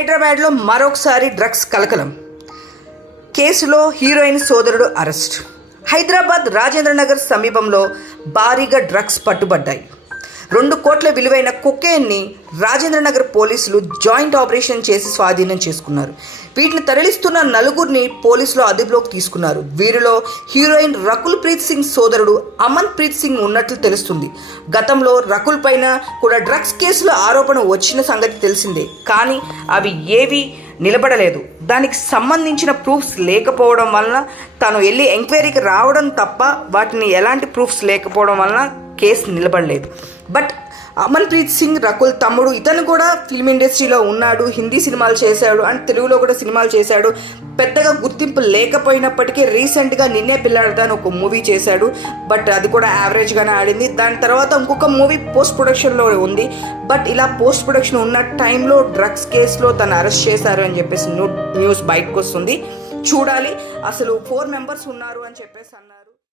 హైదరాబాద్లో మరొకసారి డ్రగ్స్ కలకలం. కేసులో హీరోయిన్ సోదరుడు అరెస్ట్. హైదరాబాద్ రాజేంద్రనగర్ సమీపంలో భారీగా డ్రగ్స్ పట్టుబడ్డాయి. 2 కోట్ల విలువైన కొకేన్ని రాజేంద్రనగర్ పోలీసులు జాయింట్ ఆపరేషన్ చేసి స్వాధీనం చేసుకున్నారు. వీటిని తరలిస్తున్న 4గురిని పోలీసులు అదుపులోకి తీసుకున్నారు. వీరిలో హీరోయిన్ రకుల్ ప్రీత్ సింగ్ సోదరుడు అమన్ ప్రీత్ సింగ్ ఉన్నట్లు తెలుస్తుంది. గతంలో రకుల్ పైన కూడా డ్రగ్స్ కేసులో ఆరోపణ వచ్చిన సంగతి తెలిసిందే. కానీ అవి ఏవి నిలబడలేదు. దానికి సంబంధించిన ప్రూఫ్స్ లేకపోవడం వలన తను వెళ్ళి ఎంక్వైరీకి రావడం తప్ప వాటిని ఎలాంటి ప్రూఫ్స్ లేకపోవడం వలన కేసు నిలబడలేదు. బట్ అమన్ ప్రీత్ సింగ్ రకుల్ తమ్ముడు, ఇతను కూడా ఫిల్మ్ ఇండస్ట్రీలో ఉన్నాడు. హిందీ సినిమాలు చేశాడు అండ్ తెలుగులో కూడా సినిమాలు చేశాడు. పెద్దగా గుర్తింపు లేకపోయినప్పటికీ రీసెంట్గా నిన్నే పిల్లాడతా అని ఒక మూవీ చేశాడు. బట్ అది కూడా యావరేజ్గానే ఆడింది. దాని తర్వాత ఇంకొక మూవీ పోస్ట్ ప్రొడక్షన్లో ఉంది. బట్ ఇలా పోస్ట్ ప్రొడక్షన్ ఉన్న టైంలో డ్రగ్స్ కేసులో తను అరెస్ట్ చేశారు అని చెప్పేసి న్యూస్ బయటకు వస్తుంది. చూడాలి, అసలు 4 మెంబర్స్ ఉన్నారు అని చెప్పేసి అన్నారు.